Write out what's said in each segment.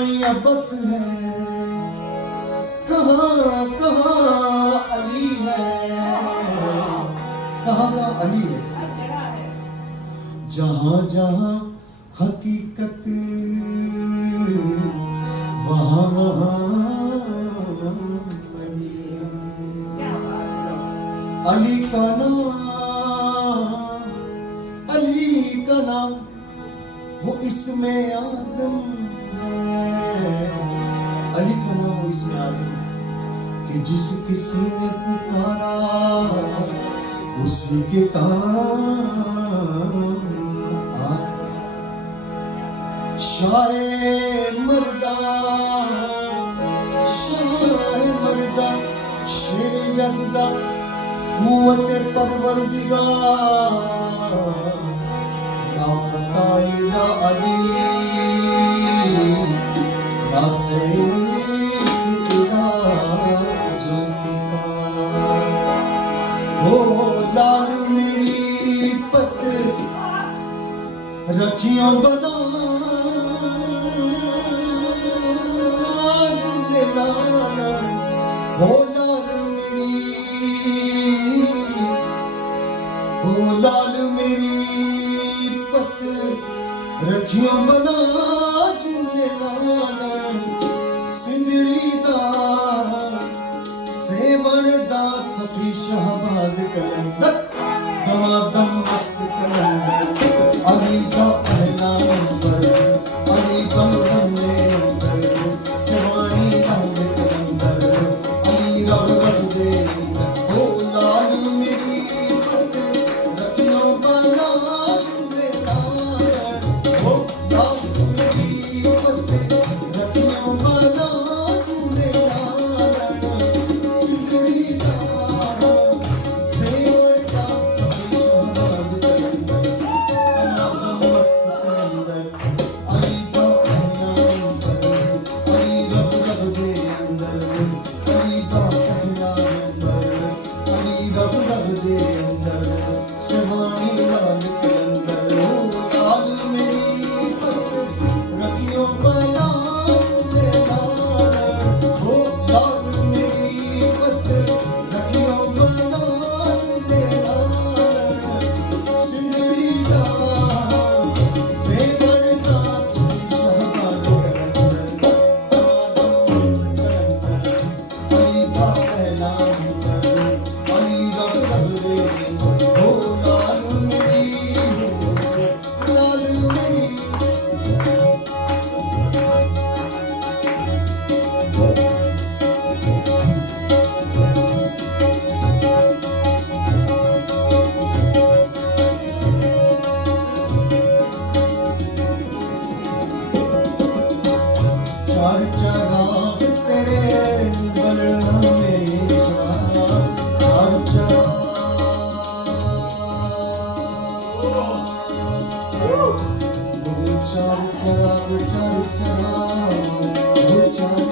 या बस है, कहाँ कहाँ अली है, कहाँ कहाँ अली है। जहाँ जहाँ हकीकत वहाँ वहाँ अली है। अली का नाम वो इसमें आज़म है। अली का नाम वो इसमें आज़म है कि जिस किसी ने पुकारा उसी के काम आया। शाहे मर्दा शेर यज़दा कुव्वत परवरदिगार या फताह या अली या सैयद या ज़ुल्फ़िकार। हो लाल मेरी पत रखियों बना झूले लाल। हो लाल मेरी पत रखियों बना झूले लाल। सिंदड़ी दा सेवण दा सखी शहबाज कलंदर दमादम मस्त कलंदर। अली का पहला नंबर अली बंदर में अंदर सेवानी रंग कलंदर अली रग रग दे। हो लाल मेरी पत रखियों बना झूले लाल। हो लाल मेरी पत रखियों बना झूले लाल। सिंदड़ी दा सेवण दा सखी शहबाज कलंदर दमादम मस्त कलंदर अली का पहला नंबर अली रग रग दे अंदर। अली का पहला नंबर अली रग रग दे अंदर सेवानी लाल कलंदर। हो लाल मेरी पत रखियों बना झूले लाल। हो लाल मेरी पत रखियों बना झूले लाल। सिंदड़ी दा सेवण दा सखी शहबाज कलंदर दमादम मस्त कलंदर अली का पहला नंबर अली रग रग दे। हो लाल मेरी चार चराग तेरे बलड़ा में चार चराग चार चराग वो चार चराग चार चराग चार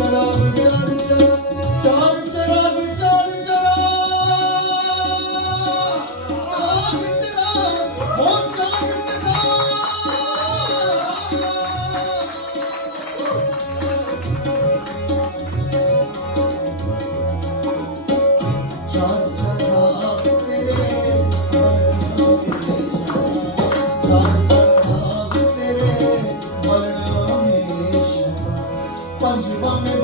चराग चार चराग चार चराग वो चार चराग। चार चराग तेरे बलड़ा में पंजवा में